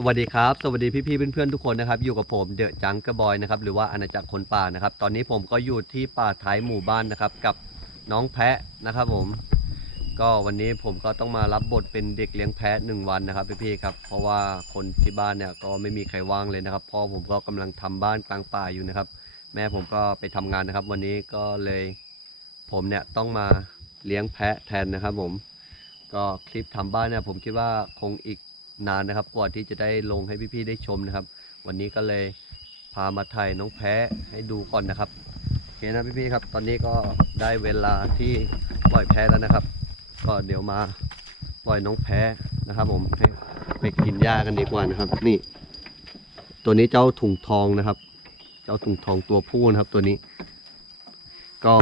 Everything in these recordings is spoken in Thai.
สวัสดีครับ สวัสดีพี่ๆเพื่อนๆทุกคนนะครับอยู่กับผมเดอะจังกระบอยนะครับหรือว่าอาณาจักรคนป่านะครับ ตอนนี้ผมก็อยู่ที่ป่าท้ายหมู่บ้านนะครับ กับน้องแพะนะครับ ผม ก็วันนี้ผมก็ต้องมารับบทเป็นเด็กเลี้ยงแพะหนึ่งวันนะครับพี่ๆครับ เพราะว่าคนที่บ้านเนี่ยก็ไม่มีใครว่างเลยนะครับพ่อผมก็กำลังทำบ้านกลางป่าอยู่นะครับ แม่ผมก็ไปทำงานนะครับ วันนี้ก็เลย ผมเนี่ยต้องมาเลี้ยงแพะแทนนะครับ ผม ก็คลิปทำบ้านเนี่ยผมคิดว่าคงอีก นานนะครับกว่าที่จะได้ลงให้พี่ๆได้ชมนะครับ วันนี้ก็เลยพามาถ่ายน้องแพะให้ดูก่อนนะครับโอเคนะพี่ๆครับ ตอนนี้ก็ได้เวลาที่ปล่อยแพะแล้วนะครับ ก็เดี๋ยวมาปล่อยน้องแพะนะครับ ผมให้ไปกินหญ้ากันดีกว่านะครับ นี่ ตัวนี้เจ้าถุงทองนะครับ เจ้าถุงทองตัวผู้นะครับตัวนี้ ก็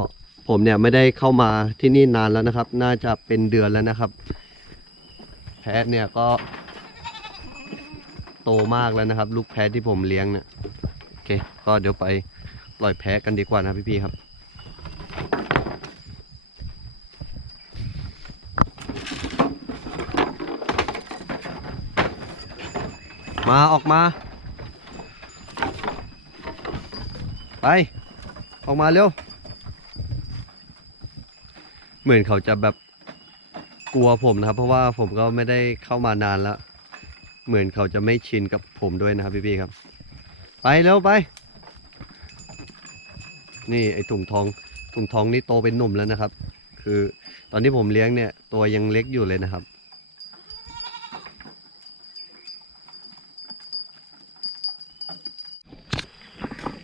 ผมเนี่ยไม่ได้เข้ามาที่นี่นานแล้วนะครับ น่าจะเป็นเดือนแล้วนะครับ แพะเนี่ยก็ โตมากแล้วนะครับ ลูกแพะที่ผมเลี้ยงเนี่ยโอเค ก็เดี๋ยวไปปล่อยแพะกันดีกว่านะพี่ๆครับมาออกมา ไป ออกมาเร็ว เหมือนเขาจะแบบกลัวผมนะครับ เพราะว่าผมก็ไม่ได้เข้ามานานแล้ว เหมือนเขาจะไม่ชินกับผมด้วยนะครับพี่ๆครับ ไปเร็วไป นี่ไอถุงทองถุงทองนี่โตเป็นหนุ่มแล้วนะครับ คือตอนที่ผมเลี้ยงเนี่ย ตัวยังเล็กอยู่เลยนะครับ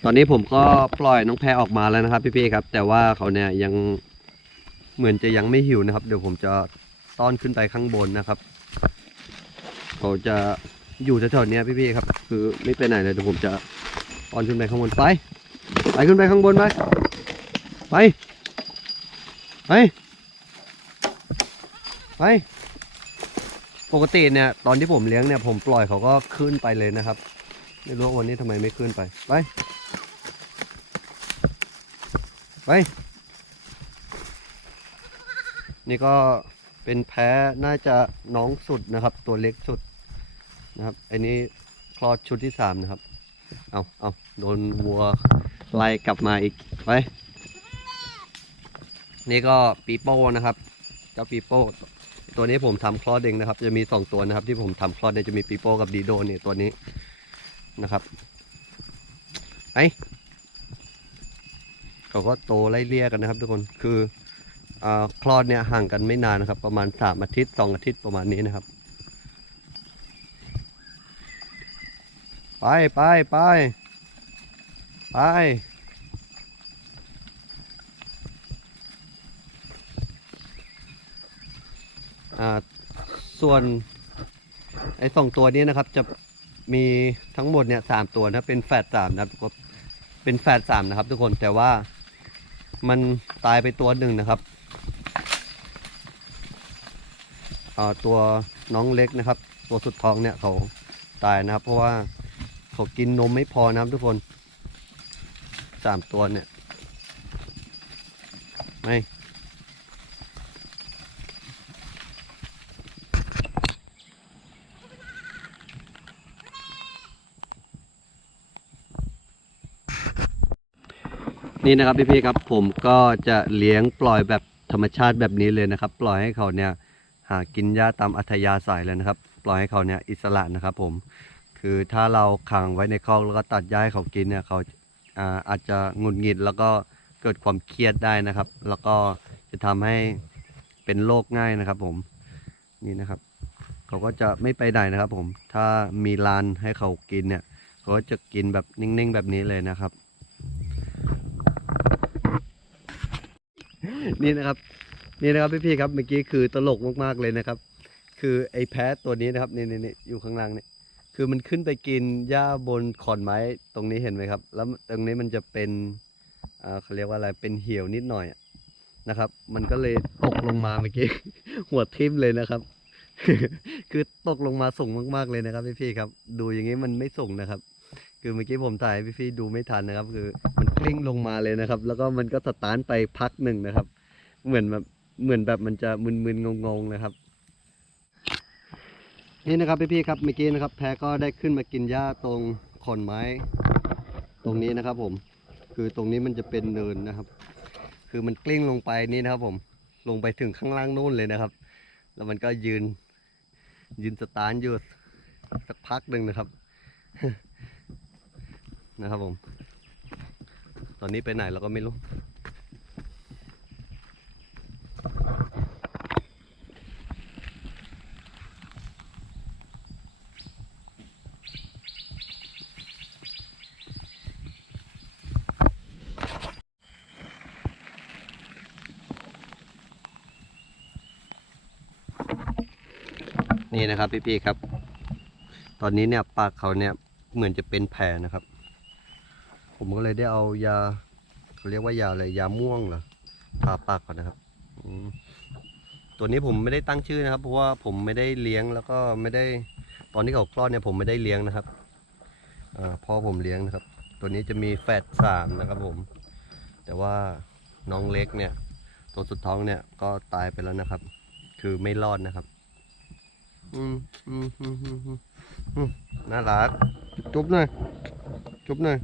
ตอนนี้ผมก็ปล่อยน้องแพรออกมาแล้วนะครับพี่ๆครับ แต่ว่าเขาเนี่ยยังเหมือนจะยังไม่หิวนะครับ เดี๋ยวผมจะต้อนขึ้นไปข้างบนนะครับ เขาจะอยู่แถวๆนี้พี่ๆครับ คือไม่ไปไหนเลยเดี๋ยวผมจะต้อนขึ้นไปข้างบนไปไปขึ้นไปข้างบนไปไปไปไปปกติเนี่ยตอนที่ผมเลี้ยงเนี่ยผมปล่อยเขาก็ขึ้นไปเลยนะครับ ไม่รู้วันนี้ทำไมไม่ขึ้นไปไปไปนี่ก็เป็นแพ้น่าจะน้องสุดนะครับ ตัวเล็กสุด นะครับ อันนี้คลอดชุดที่สามนะครับ เอาเอาโดนวัวไล่กลับมาอีกไปนี่ก็ปีโป้นะครับ เจ้าปีโป้ ตัวนี้ผมทำคลอดเองนะครับ จะมีสองตัวนะครับ ที่ผมทำคลอดเนี่ยจะมีปีโป้กับดีโดนี่ยตัวนี้นะครับไปเขาก็โตไล่เลี่ยกันนะครับ ทุกคน คืออาคลอดเนี่ยห่างกันไม่นานนะครับ ประมาณสามอาทิตย์สองอาทิตย์ประมาณนี้นะครับ ไปไปไปไปอ่าส่วนไอ้สองตัวนี้นะครับจะมีทั้งหมดเนี่ยสามตัวนะเป็นแฝดสามนะครับก็เป็นแฝดสามนะครับ ทุกคนแต่ว่ามันตายไปตัวหนึ่งนะครับอ่าตัวน้องเล็กนะครับ ตัวสุดท้องเนี่ยเขาตายนะครับ เพราะว่า เขากินนมไม่พอนะครับทุกคนสามตัวเนี่ยไม่นี่นะครับพี่ๆครับผมก็จะเลี้ยงปล่อยแบบธรรมชาติแบบนี้เลยนะครับ ปล่อยให้เขาเนี่ยหากินหญ้าตามอัธยาศัยเลยนะครับ ปล่อยให้เขาเนี่ยอิสระนะครับผม คือถ้าเราขังไว้ในคอกแล้วก็ตัดหญ้าให้เขากินเนี่ยเขาอาอาจจะหงุดหงิดแล้วก็เกิดความเครียดได้นะครับ แล้วก็จะทำให้เป็นโรคง่ายนะครับ ผมนี่นะครับ เขาก็จะไม่ไปไหนนะครับ ผมถ้ามีลานให้เขากินเนี่ยเขาก็จะกินแบบนิ่งๆแบบนี้เลยนะครับ นี่นะครับ นี่นะครับพี่ๆครับเมื่อกี้คือตลกมากๆเลยนะครับ คือไอ้แพะตัวนี้นะครับนี่นี่นี่อยู่ข้างล่างเนี่ย คือมันขึ้นไปกินหญ้าบนขอนไม้ตรงนี้เห็นไหมครับ แล้วตรงนี้มันจะเป็นเขาเรียกว่าอะไรเป็นเหี่ยวนิดหน่อยนะครับ มันก็เลยตกลงมาเมื่อกี้ หัวทิ่มเลยนะครับ คือตกลงมาสูงมาก ๆเลยนะครับพี่ๆครับ ดูอย่างนี้มันไม่สูงนะครับ คือเมื่อกี้ผมถ่ายพี่ๆดูไม่ทันนะครับ คือมันกลิ้งลงมาเลยนะครับ แล้วก็มันก็สตาร์ทไปพักหนึ่งนะครับ เหมือนแบบเหมือนแบบมันจะมึนๆงงๆนะครับ นี่นะครับพี่ๆครับเมื่อกี้นะครับแพะก็ได้ขึ้นมากินหญ้าตรงขอนไม้ ตรงนี้นะครับผม คือตรงนี้มันจะเป็นเนินนะครับ คือมันกลิ้งลงไปนี่นะครับผมลงไปถึงข้างล่างนู่นเลยนะครับ แล้วมันก็ยืน ยืนสตาร์ทอยู่สักพักหนึ่งนะครับ นะครับผม ตอนนี้ไปไหนเราก็ไม่รู้ นะครับพี่ๆครับ ตอนนี้เนี่ยปากเขาเนี่ยเหมือนจะเป็นแผลนะครับ ผมก็เลยได้เอายาเขาเรียกว่ายาอะไรยาม่วงเหรอทาปากก่อนนะครับตัวนี้ผมไม่ได้ตั้งชื่อนะครับ เพราะว่าผมไม่ได้เลี้ยงแล้วก็ไม่ได้ ตอนที่เขาคลอดเนี่ยผมไม่ได้เลี้ยงนะครับอพ่อผมเลี้ยงนะครับ ตัวนี้จะมีแฝดสามนะครับ ผม แต่ว่าน้องเล็กเนี่ย ตัวสุดท้องเนี่ยก็ตายไปแล้วนะครับ คือไม่รอดนะครับ น่ารัก จุ๊บหน่อย จุ๊บหน่อย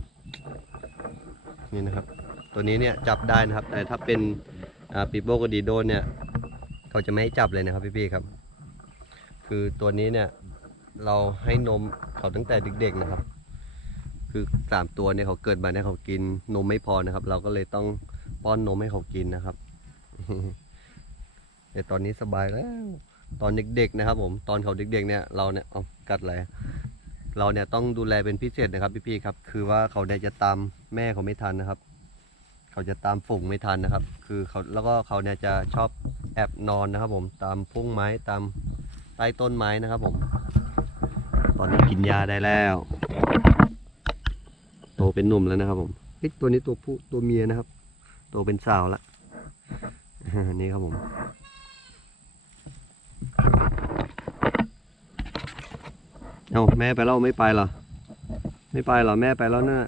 นี่นะครับ ตัวนี้เนี่ยจับได้นะครับ แต่ถ้าเป็นปีโป้กับดีโดนเนี่ย เขาจะไม่ให้จับเลยนะครับพี่ๆครับ คือตัวนี้เนี่ย เราให้นมเขาตั้งแต่เด็กๆนะครับ คือสามตัวเนี่ยเขาเกิดมาเนี่ยเขากินนมไม่พอนะครับ เราก็เลยต้องป้อนนมให้เขากินนะครับแต่ตอนนี้สบายแล้ว ตอนเด็กๆนะครับ ผมตอนเขาเด็กๆเนี่ยเราเนี่ยเอากัดอะไรเราเนี่ยต้องดูแลเป็นพิเศษนะครับ พี่ๆครับ คือว่าเขาเนี่ยจะตามแม่เขาไม่ทันนะครับ เขาจะตามฝูงไม่ทันนะครับ คือเขาแล้วก็เขาเนี่ยจะชอบแอบนอนนะครับ ผมตามพุ่งไม้ตามใต้ต้นไม้นะครับ ผม ตอนนี้กินยาได้แล้ว โตเป็นหนุ่มแล้วนะครับ ผมเฮ้ยตัวนี้ตัวผู้ตัวเมียนะครับ โตเป็นสาวละนี่ครับผม เอาแม่ไปแล้วไม่ไปหรอไม่ไปหรอแม่ไปแล้วนะ่ะ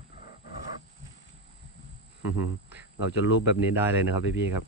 เราจะรูปแบบนี้ได้เลยนะครับพี่ๆครับ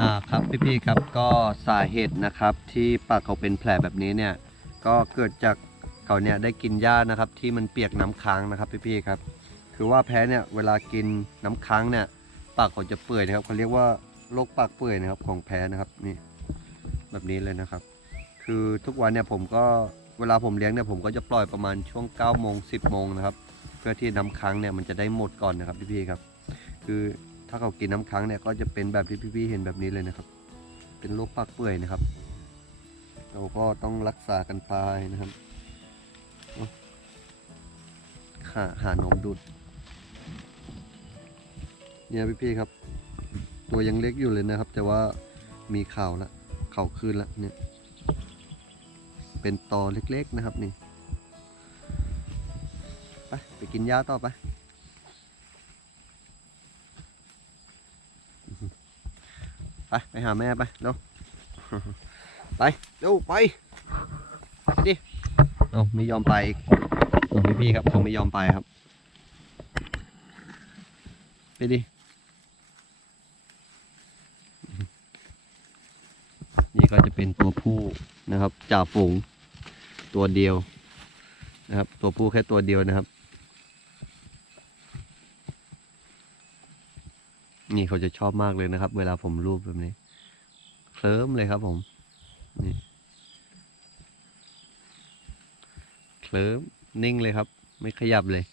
อ่าครับพี่ๆครับก็สาเหตุนะครับที่ปากเขาเป็นแผลแบบนี้เนี่ยก็เกิดจากเขาเนี่ยได้กินหญ้านะครับ ที่มันเปียกน้ำค้างนะครับพี่ๆครับ คือว่าแพ้เนี่ยเวลากินน้ำค้างเนี่ยปากเขาจะเปื่อยนะครับเขาเรียกว่าโรคปากเปื่อยนะครับของแพ้นะครับนี่แบบนี้เลยนะครับ คือทุกวันเนี่ยผมก็เวลาผมเลี้ยงเนี่ยผมก็จะปล่อยประมาณช่วง9ก้าโมงสิบโมงนะครับ เพื่อที่น้ำค้างเนี่ยมันจะได้หมดก่อนนะครับพี่ๆครับ คือ ถ้าเขากินน้ำค้างเนี่ยก็จะเป็นแบบที่พี่ๆเห็นแบบนี้เลยนะครับ เป็นโรคปากเปื่อยนะครับ เราก็ต้องรักษากันไปนะครับเอาหาหานมดูดเนี่ยพี่ๆครับ ตัวยังเล็กอยู่เลยนะครับ แต่ว่ามีเข่าละเข่าคืนละเนี่ย เป็นตอเล็กๆนะครับนี่ ไป ไปกินยาต่อไป ไป ไปหาแม่ไปเร็วไปเร็วไปไปดิเอาไม่ยอมไปอีกโอ้พี่พี่ๆครับเขาไม่ยอมไปครับ ไปดิ นี่ก็จะเป็นตัวผู้นะครับจ่าฝูงตัวเดียวนะครับ ตัวผู้แค่ตัวเดียวนะครับ นี่เขาจะชอบมากเลยนะครับ เวลาผมรูปแบบนี้เคลิ้มเลยครับผม นี่เคลิ้มนิ่งเลยครับ ไม่ขยับเลย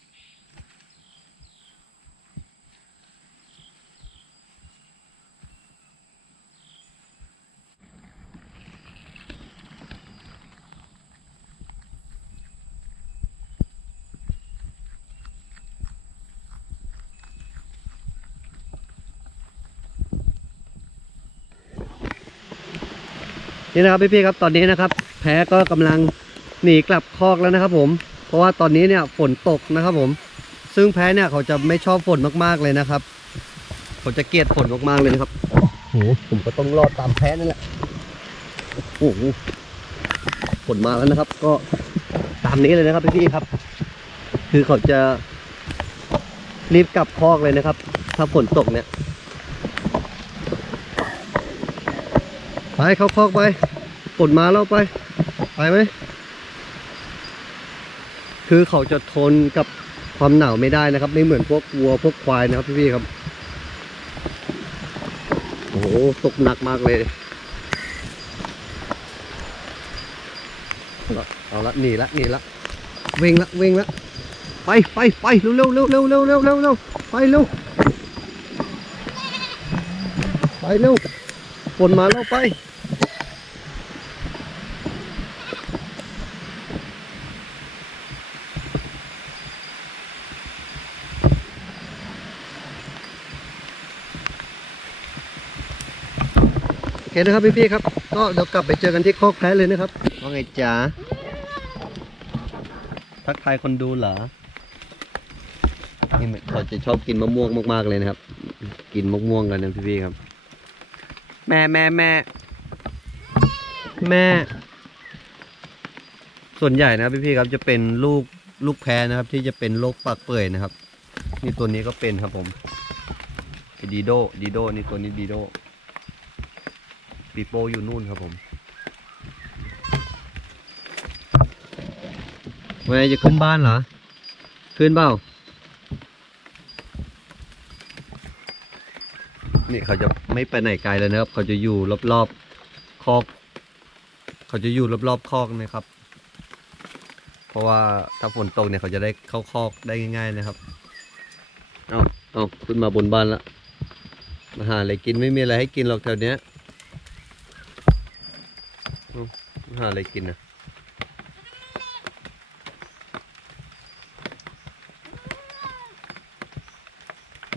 นี่นะครับพี่ๆครับตอนนี้นะครับ แพ้ก็กำลังหนีกลับคอกแล้วนะครับ ผม เพราะว่าตอนนี้เนี่ยฝนตกนะครับ ผม ซึ่งแพ้เนี่ยเขาจะไม่ชอบฝนมากๆเลยนะครับเขาจะเกลียดฝนมากๆเลยนะครับโหผมก็ต้องรอดตามแพ้นั่นแหละโอ้โหฝนมาแล้วนะครับ ก็ตามนี้เลยนะครับพี่ๆครับ คือเขาจะรีบกลับคอกเลยนะครับ ถ้าฝนตกเนี่ย ไปเขาคอกไปปลดมาเราไป ไปไหม คือเขาจะทนกับความหนาวไม่ได้นะครับ ไม่เหมือนพวกวัวพวกควายนะครับพี่ๆครับ โอ้โหตกหนักมากเลยเอาละหนีละหนีละเวงละเวงละไปไปไปเร็วเร็วเร็วเร็วเร็วเร็วเร็วไปเร็วไปเร็ว ฝนมาแล้วไป โอเคนะครับพี่ๆครับ ก็เดี๋ยวกลับไปเจอกันที่คอกแพ้เลยนะครับว่าไงจ๊ะทักทายคนดูเหรอ นี่มันเขาจะชอบกินมะม่วงมากๆเลยนะครับ กินมะม่วงกันนะพี่ๆครับ แม่แม่แม่แม่ ส่วนใหญ่นะพี่ๆครับจะเป็นลูกลูกแพ้นะครับ ที่จะเป็นโรคปากเปื่อยนะครับ นี่ตัวนี้ก็เป็นครับผมดีโดดีโดนี่ตัวนี้ดีโดปีโป้อยู่นู่นครับผมวันไหนจะขึ้นบ้านเหรอ ขึ้นเปล่า นี่เขาจะไม่ไปไหนไกลเลยนะครับ เขาจะอยู่รอบๆคอก เขาจะอยู่รอบๆคอกนะครับ เพราะว่าถ้าฝนตกเนี่ยเขาจะได้เข้าคอกได้ง่ายๆนะครับ เอาเอาขึ้นมาบนบ้านละมาหาอะไรกินไม่มีอะไรให้กินหรอกแถวเนี้ยหาอะไรกินนะ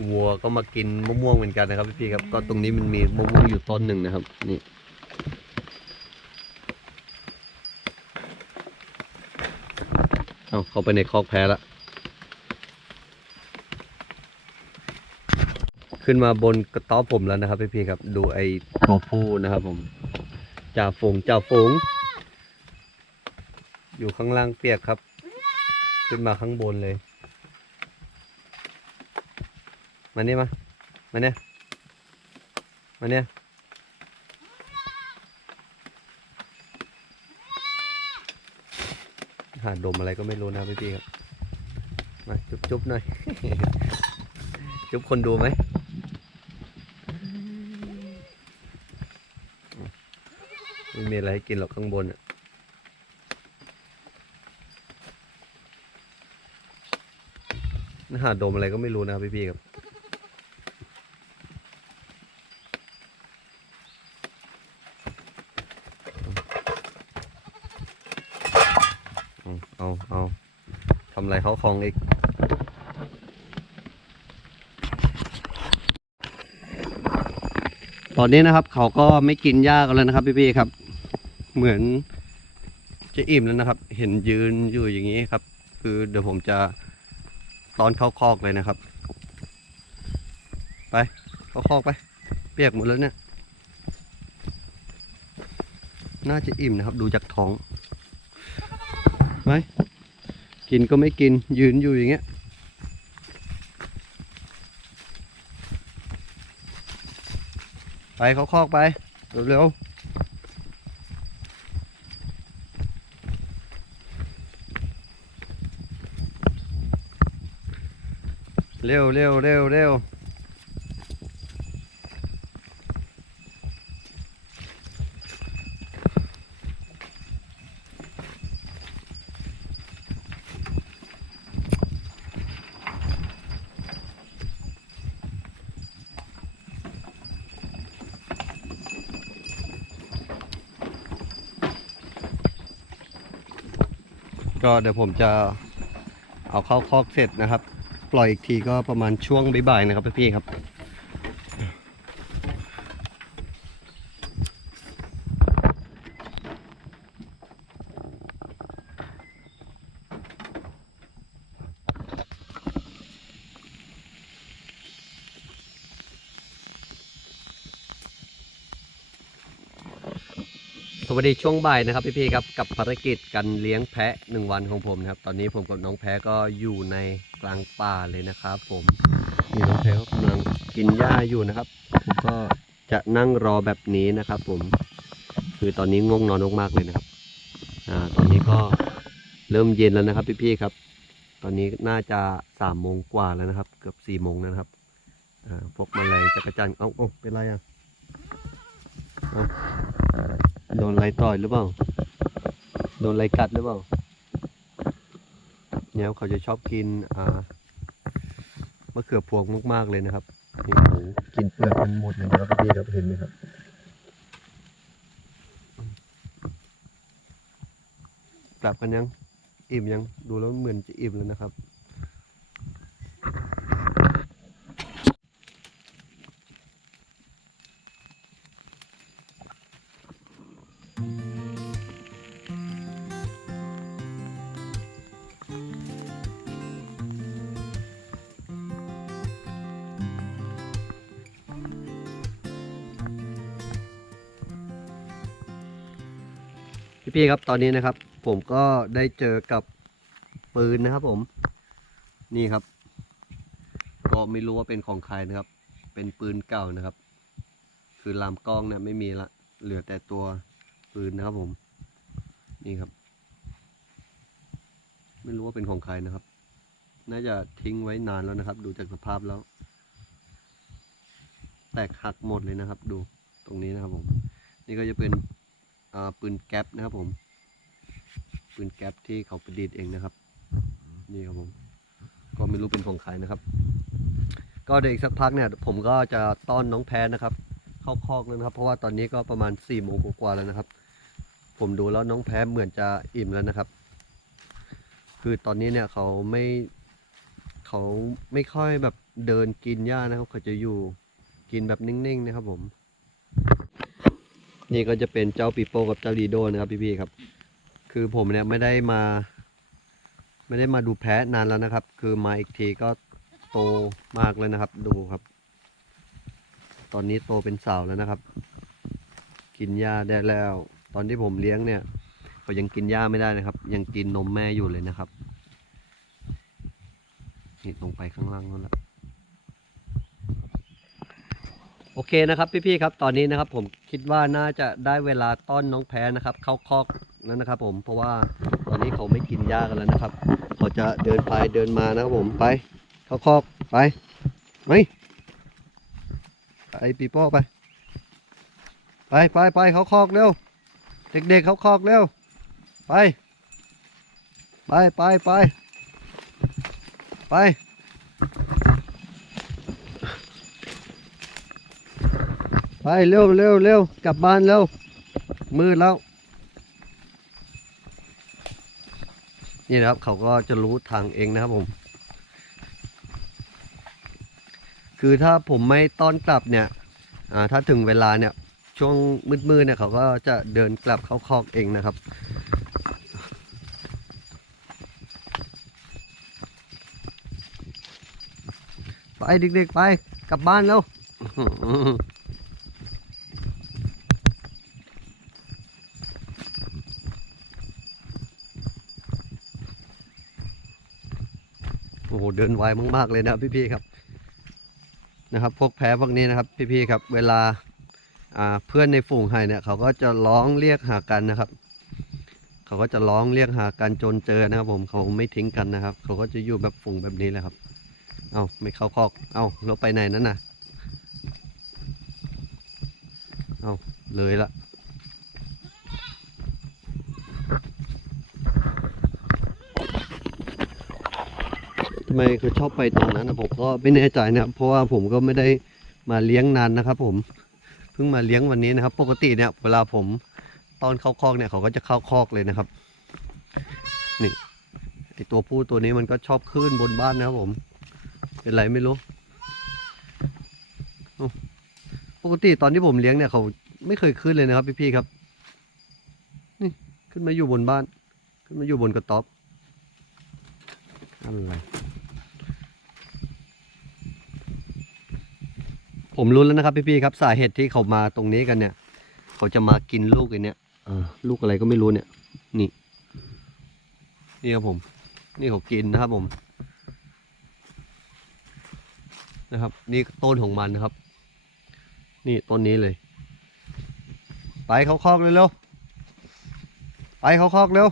วัวก็มากินมะม่วงเหมือนกันนะครับพี่ๆครับก็ตรงนี้มันมีมะม่วงอยู่ต้นหนึ่งนะครับ นี่เอาเข้าไปในคอกแพ้ละขึ้นมาบนกระต๊อบผมแล้วนะครับพี่ๆครับ ดูไอ้ตัวผู้นะครับผมจ่าฝูงจ่าฝูง อยู่ข้างล่างเปียกครับ ขึ้นมาข้างบนเลย มานี่มา มาเนี่ย มาเนี่ย หาดมอะไรก็ไม่รู้นะพี่พี่ครับ มาจุ๊บจุ๊บหน่อย จุ๊บคนดูไหมไม่มีอะไรให้กินหรอกข้างบนอะหาดมอะไรก็ไม่รู้นะครับพี่ครับ เอาเอาเอา อะไรเขาคลองอีก ตอนนี้นะครับ เขาก็ไม่กินหญ้ากันแล้วนะครับพี่ๆครับ เหมือนจะอิ่มแล้วนะครับ เห็นยืนอยู่อย่างนี้ครับ คือเดี๋ยวผมจะตอนเข้าคอกเลยนะครับ ไปเข้าคอกไป เปียกหมดแล้วเนี่ย น่าจะอิ่มนะครับ ดูจากท้องไหม กินก็ไม่กินยืนอยู่อย่างเงี้ยไปเขาคอกไป เร็วเร็วเร็วเร็วเร็ว ก็เดี๋ยวผมจะเอาเข้าคอกเสร็จนะครับ ปล่อยอีกทีก็ประมาณช่วงบ่ายๆนะครับพี่ๆครับ น วัสดีช่วงบ่ายนะครับพี่ๆครับกับภารกิจการเลี้ยงแพะหนึ่งวันของผมนะครับ ตอนนี้ผมกับน้องแพะก็อยู่ในกลางป่าเลยนะครับ ผมนี่น้องแพะก็กำลังกินหญ้าอยู่นะครับผมก็จะนั่งรอแบบนี้นะครับ ผม คือตอนนี้ง่วงนอนมากๆเลยนะครับอ่าตอนนี้ก็เริ่มเย็นแล้วนะครับ พี่ๆครับ ตอนนี้น่าจะสามโมงกว่าแล้วนะครับ เกือบสี่โมงแล้วนะครับอ่าพวกแมลงจักรจันทร์เอ้าเอ้าเป็นไรอะ โดนอะไรต่อยหรือเปล่า โดนอะไรกัดหรือเปล่าเนี่ยเขาจะชอบกินอ่ามะเขือพวงมากๆเลยนะครับนี่โอ้โหกินเปลือกมันหมดเลยนะครับพี่ครับเห็นไหมครับกลับกันยัง อิ่มยังดูแล้วเหมือนจะอิ่มแล้วนะครับ พี่ครับตอนนี้นะครับ ผมก็ได้เจอกับปืนนะครับ ผม นี่ครับ ก็ไม่รู้ว่าเป็นของใครนะครับ เป็นปืนเก่านะครับ คือลำกล้องเนี่ยไม่มีละ เหลือแต่ตัวปืนนะครับผม นี่ครับ ไม่รู้ว่าเป็นของใครนะครับ น่าจะทิ้งไว้นานแล้วนะครับ ดูจากสภาพแล้ว แตกหักหมดเลยนะครับ ดูตรงนี้นะครับผม นี่ก็จะเป็น ปืนแก๊ปนะครับผม ปืนแก๊ปที่เขาประดิษฐ์เองนะครับ นี่ครับผม ก็ไม่รู้เป็นของใครนะครับ ก็เดี๋ยวอีกสักพักเนี่ย ผมก็จะต้อนน้องแพนนะครับ เข้าคอกแล้วนะครับ เพราะว่าตอนนี้ก็ประมาณสี่โมงกว่าแล้วนะครับ ผมดูแล้วน้องแพนเหมือนจะอิ่มแล้วนะครับ คือตอนนี้เนี่ยเขาไม่เขาไม่ค่อยแบบเดินกินหญ้านะครับ เขาจะอยู่กินแบบนิ่งๆนะครับผม นี่ก็จะเป็นเจ้าปีโป้กับเจ้าดีโดนะครับพี่ๆครับ คือผมเนี่ยไม่ได้มา ไม่ได้มาดูแพะนานแล้วนะครับ คือมาอีกทีก็โตมากแล้วนะครับ ดูครับ ตอนนี้โตเป็นสาวแล้วนะครับ กินหญ้าได้แล้ว ตอนที่ผมเลี้ยงเนี่ยเขายังกินหญ้าไม่ได้นะครับ ยังกินนมแม่อยู่เลยนะครับนี่ลงไปข้างล่างนั่นแหละ โอเคนะครับพี่ๆครับตอนนี้นะครับผมคิดว่าน่าจะได้เวลาต้อนน้องแพ้นะครับ เข้าคอกแล้วนะครับ ผมเพราะว่าตอนนี้เขาไม่กินหญ้ากันแล้วนะครับเขาจะเดินไปเดินมานะครับผมไป เข้าคอกไปไหมไปปีโป้ไป ไปไปไปเขาคอกเร็ว เด็กๆเขาคอกเร็ว ไป ไปไปไปไป ไปเร็วเร็วเร็วกลับบ้านเร็วมืดแล้วนี่นะครับเขาก็จะรู้ทางเองนะครับผม คือถ้าผมไม่ต้อนกลับเนี่ยอ่าถ้าถึงเวลาเนี่ยช่วงมืดๆเนี่ยเขาก็จะเดินกลับเข้าคอกเองนะครับไปเด็กๆไปกลับบ้านแล้ว โอ้โหเดินไวมากๆเลยนะพี่ๆครับนะครับพวกแพ้พวกนี้นะครับ พี่ๆครับ เวลาเพื่อนในฝูงไห่เนี่ยเขาก็จะร้องเรียกหากันนะครับ เขาก็จะร้องเรียกหากันจนเจอนะครับ ผมเขาไม่ทิ้งกันนะครับ เขาก็จะอยู่แบบฝูงแบบนี้แหละครับ เอาไม่เข้าคอก เอาเราไปไหนนั่นน่ะ เอาเลยละำไมเขาชอบไปตรงนั้นนะผมก็ไม่แน่ใจนะเพราะว่าผมก็ไม่ได้มาเลี้ยงนานนะครับ ผมเพิ่งมาเลี้ยงวันนี้นะครับ ปกติเนี่ย เวลาผมตอนเข้าคอกเนี่ยเขาก็จะเข้าคอกเลยนะครับ นี่ไอตัวผู้ตัวนี้มันก็ชอบขึ้นบนบ้านนะครับผม เป็นไรไม่รู้ปกติตอนที่ผมเลี้ยงเนี่ยเขาไม่เคยขึ้นเลยนะครับ พี่ๆครับ นี่ขึ้นมาอยู่บนบ้าน ขึ้นมาอยู่บนกระต๊อบอะไร ผมรู้แล้วนะครับพี่ๆครับสาเหตุที่เขามาตรงนี้กันเนี่ย เขาจะมากินลูกไอเนี่ยเออลูกอะไรก็ไม่รู้เนี่ย นี่ นี่ครับผม นี่เขากินนะครับผม นะครับ นี่ต้นของมันนะครับ นี่ต้นนี้เลย ไปเขาคอกเร็วๆไปเขาคอกเร็ว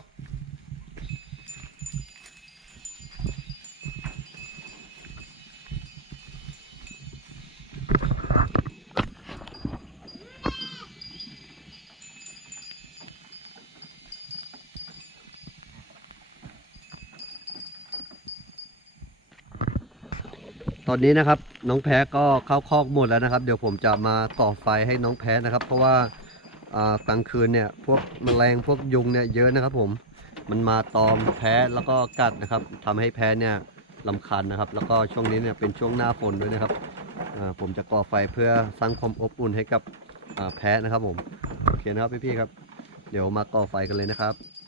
ตอนนี้นะครับน้องแพ้ก็เข้าคอกหมดแล้วนะครับ เดี๋ยวผมจะมาก่อไฟให้น้องแพ้นะครับ เพราะว่ากลางคืนเนี่ยพวกแมลงพวกยุงเนี่ยเยอะนะครับ ผมมันมาตอมแพ้แล้วก็กัดนะครับทำให้แพ้เนี่ยลำคาญนะครับ แล้วก็ช่วงนี้เนี่ยเป็นช่วงหน้าฝนด้วยนะครับผมจะก่อไฟเพื่อสร้างความอบอุ่นให้กับแพ้นะครับ ผมโอเคนะครับพี่ๆครับ เดี๋ยวมาก่อไฟกันเลยนะครับ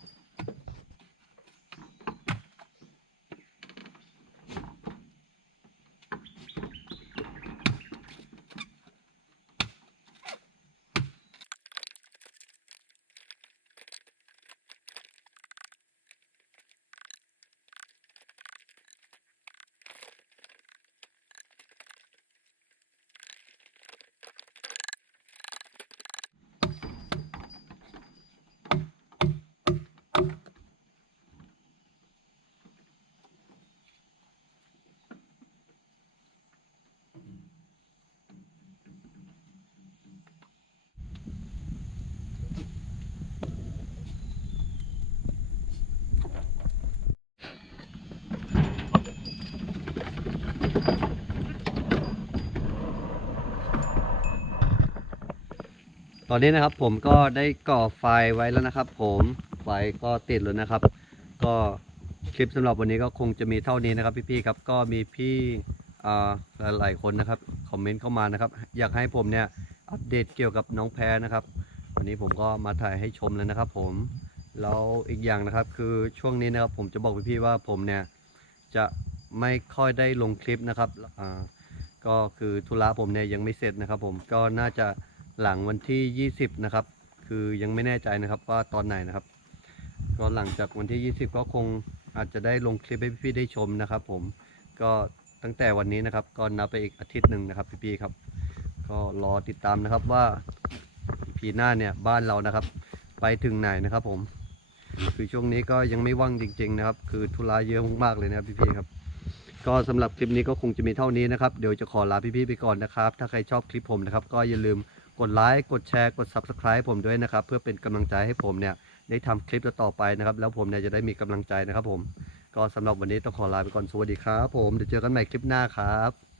ตอนนี้นะครับผมก็ได้ก่อไฟไว้แล้วนะครับ ผมไฟก็ติดแล้วนะครับ ก็คลิปสำหรับวันนี้ก็คงจะมีเท่านี้นะครับ พี่ๆครับก็มีพี่อ่าหลายๆคนนะครับคอมเมนต์เข้ามานะครับ อยากให้ผมเนี่ยอัปเดตเกี่ยวกับน้องแพรนะครับ วันนี้ผมก็มาถ่ายให้ชมแล้วนะครับ ผมแล้วอีกอย่างนะครับ คือช่วงนี้นะครับผมจะบอกพี่ๆว่าผมเนี่ยจะไม่ค่อยได้ลงคลิปนะครับอ่าก็คือธุระผมเนี่ยยังไม่เสร็จนะครับ ผมก็น่าจะ หลังวันที่ 20 นะครับ คือยังไม่แน่ใจนะครับว่าตอนไหนนะครับ ก็หลังจากวันที่ 20 ก็คงอาจจะได้ลงคลิปให้พี่ๆได้ชมนะครับ ผมก็ตั้งแต่วันนี้นะครับ ก็นับไปอีกอาทิตย์หนึ่งนะครับ พี่ๆครับ ก็รอติดตามนะครับว่าพีหน้าเนี่ยบ้านเรานะครับ ไปถึงไหนนะครับ ผม คือช่วงนี้ก็ยังไม่ว่างจริง ๆ นะครับ คือธุระเยอะมากๆเลยนะครับพี่ๆครับก็สำหรับคลิปนี้ก็คงจะมีเท่านี้นะครับ เดี๋ยวจะขอลาพี่ๆไปก่อนนะครับ ถ้าใครชอบคลิปผมนะครับ ก็อย่าลืม กดไลค์กดแชร์กด Subscribe ผมด้วยนะครับ เพื่อเป็นกำลังใจให้ผมเนี่ยได้ทำคลิปต่อไปนะครับ แล้วผมเนี่ยจะได้มีกำลังใจนะครับผม ก็สำหรับวันนี้ต้องขอลาไปก่อนสวัสดีครับผมเดี๋ยวเจอกันใหม่คลิปหน้าครับ